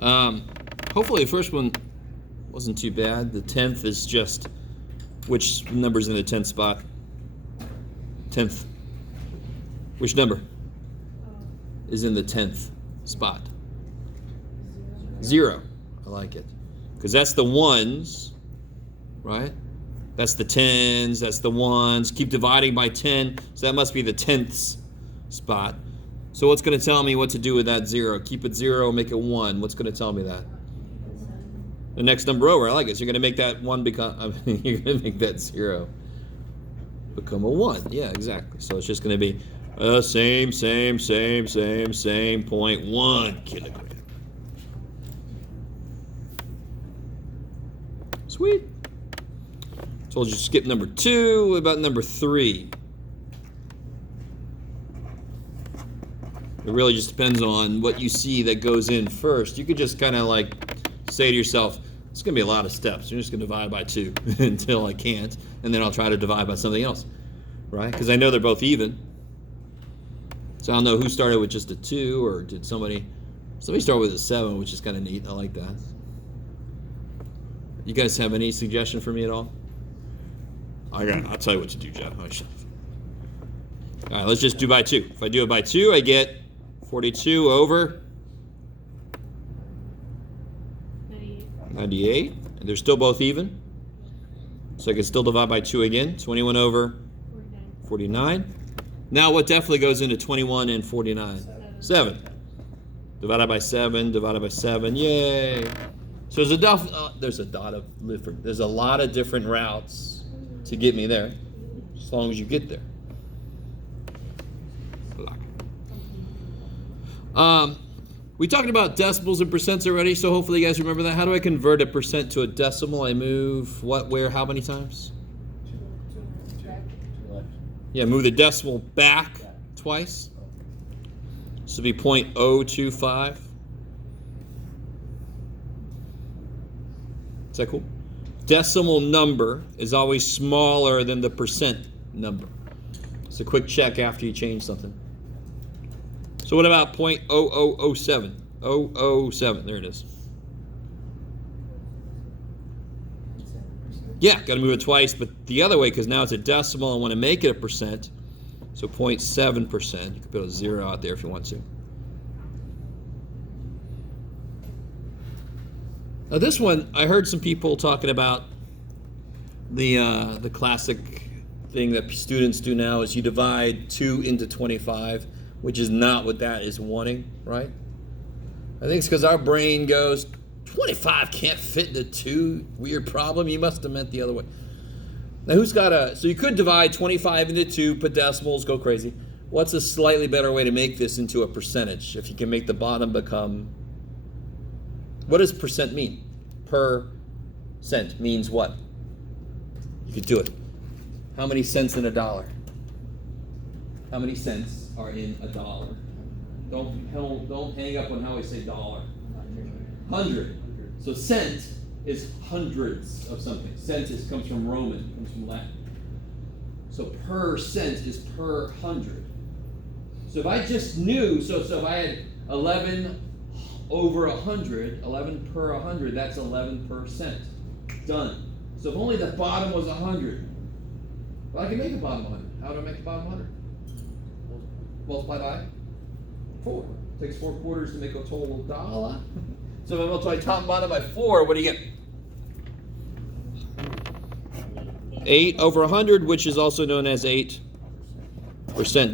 Hopefully the first one wasn't too bad. The 10th is just which number's in the 10th spot? 10th. Which number is in the 10th spot? 0. I like it. Because that's the ones, right? That's the 10s, that's the ones. Keep dividing by 10, so that must be the 10th spot. So what's going to tell me what to do with that 0? Keep it 0, make it 1. What's going to tell me that? The next number over. I like it. So you're going to make that 1 become, you're going to make that 0 become a 1. Yeah, exactly. So it's just going to be same, 0.1 kilogram. Sweet. Told you to skip number 2. What about number 3? It really just depends on what you see that goes in first. You could just kind of like say to yourself, it's going to be a lot of steps. I'm just going to divide by 2 until I can't, and then I'll try to divide by something else, right? Because I know they're both even. So I don't know who started with just a 2, or did somebody start with a 7, which is kind of neat. I like that. You guys have any suggestion for me at all? I'll tell you what to do, Jeff. All right, let's just do by 2. If I do it by 2, I get 42 over 98. And they're still both even. So I can still divide by 2 again. 21 over 49. Now what definitely goes into 21 and 49? 7. Divided by 7, divided by 7. Yay. So there's a lot of different routes to get me there, as long as you get there. We talked about decimals and percents already, so hopefully you guys remember that. How do I convert a percent to a decimal? I move what, where, how many times? Yeah, move the decimal back twice. This would be 0.025. Is that cool? Decimal number is always smaller than the percent number. It's a quick check after you change something. So what about 0.0007? 007, there it is. Yeah, got to move it twice, but the other way, because now it's a decimal, I want to make it a percent. So 0.7%. You can put a 0 out there if you want to. Now this one, I heard some people talking about the classic thing that students do now is you divide 2 into 25, which is not what that is wanting, right? I think it's because our brain goes, 25 can't fit into 2, weird problem. You must have meant the other way. Now so you could divide 25 into 2, put decimals, go crazy. What's a slightly better way to make this into a percentage? If you can make the bottom become, what does percent mean? Per cent means what? You could do it. How many cents in a dollar? How many cents are in a dollar? Don't hang up on how I say dollar. 100. So cent is hundreds of something. Cent comes from Roman, comes from Latin. So per cent is per 100. So if I just knew, so if I had 11 over 100, 11 per 100, that's 11%. Done. So if only the bottom was 100, well, I can make a bottom 100. How do I make a bottom 100? Multiply by 4. It takes 4 quarters to make a total dollar. So if I multiply top and bottom by 4, what do you get? 8 over 100, which is also known as 8%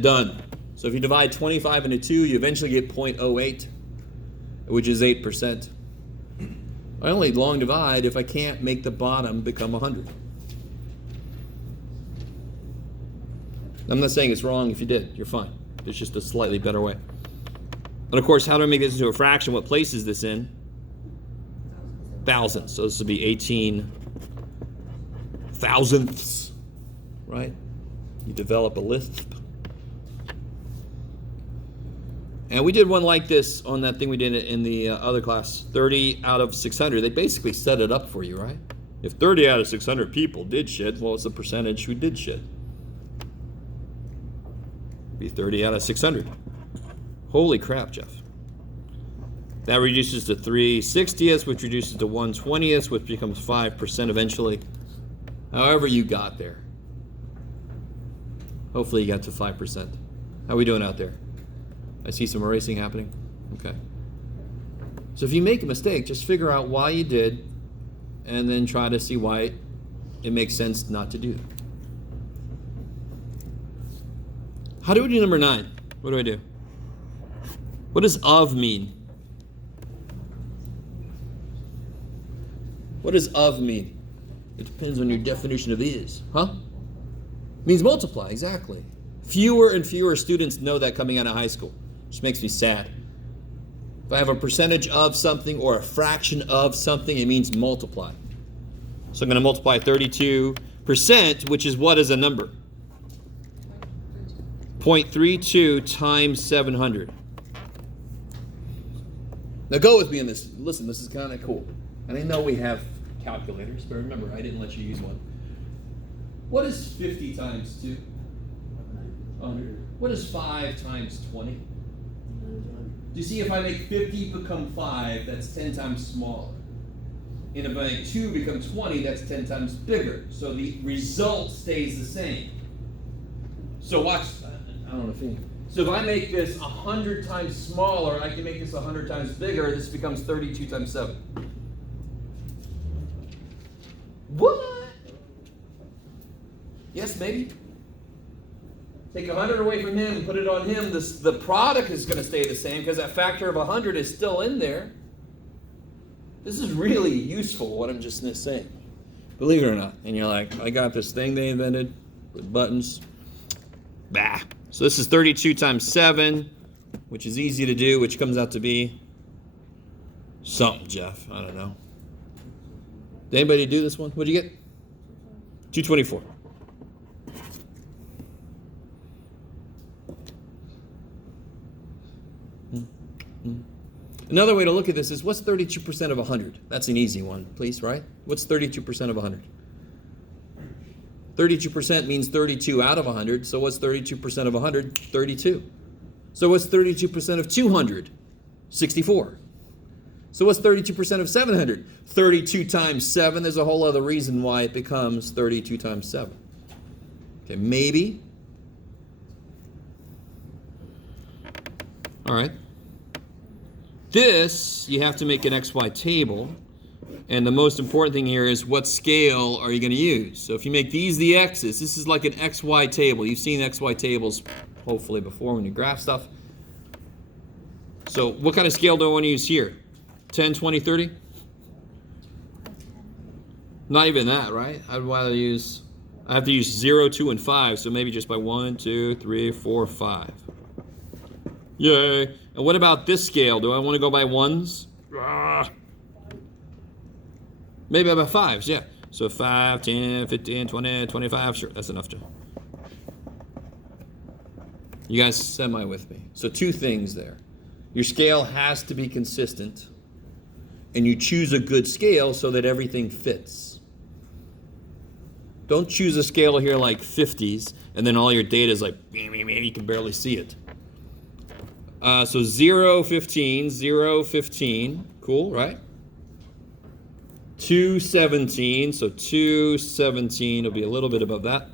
done. So if you divide 25 into 2, you eventually get 0.08, which is 8%. I only long divide if I can't make the bottom become 100. I'm not saying it's wrong if you did. You're fine. It's just a slightly better way. And of course, how do I make this into a fraction? What place is this in? Thousandths. So this would be 18 thousandths, right? You develop a lisp. And we did one like this on that thing we did in the other class. 30 out of 600. They basically set it up for you, right? If 30 out of 600 people did shit, well, what's the percentage who did shit? It'd be 30 out of 600. Holy crap, Jeff. That reduces to 3/60ths, which reduces to 1/20th, which becomes 5% eventually. However you got there. Hopefully you got to 5%. How are we doing out there? I see some erasing happening. Okay. So if you make a mistake, just figure out why you did, and then try to see why it makes sense not to do that. How do we do number 9? What do I do? What does of mean? What does of mean? It depends on your definition of is. Huh? Means multiply, exactly. Fewer and fewer students know that coming out of high school, which makes me sad. If I have a percentage of something or a fraction of something, it means multiply. So I'm going to multiply 32%, which is what as a number? 0.32 times 700. Now go with me in this. Listen, this is kind of cool. And I know we have calculators, but remember, I didn't let you use one. What is 50 times 2? 100. What is 5 times 20? Do you see, if I make 50 become 5, that's 10 times smaller. And if I make 2 become 20, that's 10 times bigger. So the result stays the same. So watch, I don't know if you... So if I make this 100 times smaller, I can make this 100 times bigger. This becomes 32 times 7. What? Yes, maybe. Take 100 away from him and put it on him. The product is going to stay the same because that factor of 100 is still in there. This is really useful, what I'm just saying. Believe it or not. And you're like, I got this thing they invented with buttons. Bah. So this is 32 times 7, which is easy to do, which comes out to be something, Jeff. I don't know. Did anybody do this one? What'd you get? 224. Another way to look at this is, what's 32% of 100? That's an easy one, please, right? What's 32% of 100? 32% means 32 out of 100. So what's 32% of 100? 32. So what's 32% of 200? 64. So what's 32% of 700? 32 times 7. There's a whole other reason why it becomes 32 times 7. Okay, maybe. All right. This, you have to make an XY table. And the most important thing here is, what scale are you going to use? So if you make these the x's, this is like an XY table. You've seen XY tables hopefully before when you graph stuff. So what kind of scale do I want to use here? 10, 20, 30? Not even that, right? I'd rather use, I have to use 0, 2, and 5. So maybe just by 1, 2, 3, 4, 5. Yay. And what about this scale? Do I want to go by ones? Maybe by 5s, yeah. So 5, 10, 15, 20, 25. Sure, that's enough to. You guys semi with me. So 2 things there. Your scale has to be consistent. And you choose a good scale so that everything fits. Don't choose a scale here like 50s, and then all your data is like, you can barely see it. So 0, 15, 0, 15. Cool, right? 217, so 217 will be a little bit above that.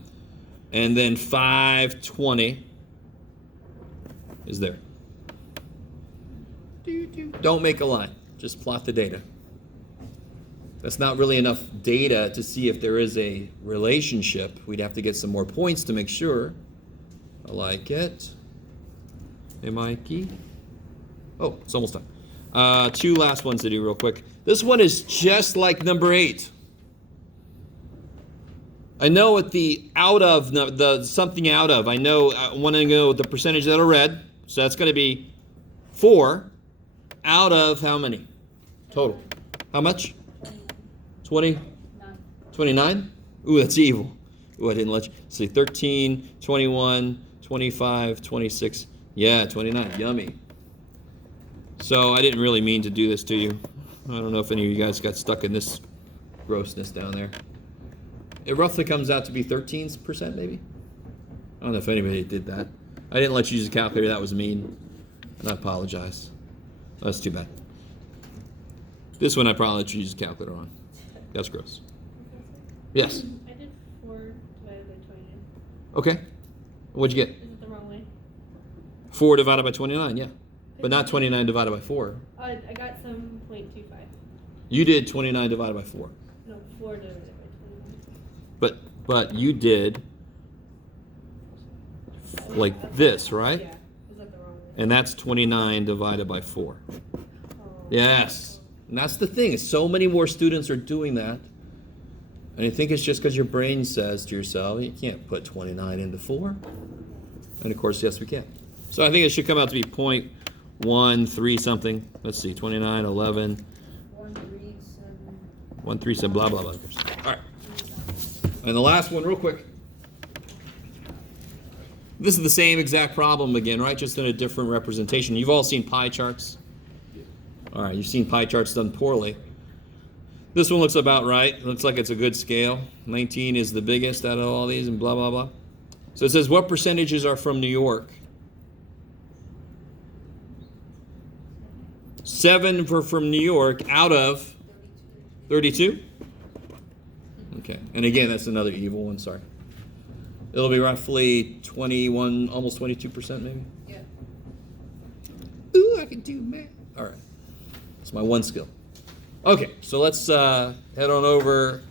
And then 520 is there. Don't make a line, just plot the data. That's not really enough data to see if there is a relationship. We'd have to get some more points to make sure. I like it. Hey, Mikey. Oh, it's almost done. 2 last ones to do real quick. This one is just like number 8. I know what the out of, the something out of, I know, I want to know the percentage that are red. So that's going to be 4 out of how many? Total. How much? 20? 29? Ooh, that's evil. Ooh, I didn't let you. See, 13, 21, 25, 26. Yeah, 29. Yummy. So I didn't really mean to do this to you. I don't know if any of you guys got stuck in this grossness down there. It roughly comes out to be 13%, maybe? I don't know if anybody did that. I didn't let you use a calculator. That was mean. And I apologize. That's too bad. This one I probably should use a calculator on. That's gross. Yes. I did 4 divided by 29. Okay. What'd you get? Is it the wrong way? 4 divided by 29, yeah. But not 29 divided by 4. I got some 0.25. You did 29 divided by 4. No, 4 divided by 29. But you did like this, right? Yeah. Is that the wrong way? And that's 29 divided by 4. Oh. Yes. And that's the thing, is so many more students are doing that. And I think it's just because your brain says to yourself, you can't put 29 into 4. And of course, yes, we can. So I think it should come out to be 0.13 something. Let's see, 29, 11. 137. 137, blah, blah, blah. All right. And the last one, real quick. This is the same exact problem again, right? Just in a different representation. You've all seen pie charts. All right, you've seen pie charts done poorly. This one looks about right. Looks like it's a good scale. 19 is the biggest out of all these and blah, blah, blah. So it says, what percentages are from New York? 7 from New York out of 32? Okay, and again, that's another evil one, sorry. It'll be roughly 21, almost 22% maybe? Yeah. Ooh, I can do math. All right, it's my one skill. Okay, so let's head on over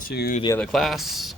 to the other class.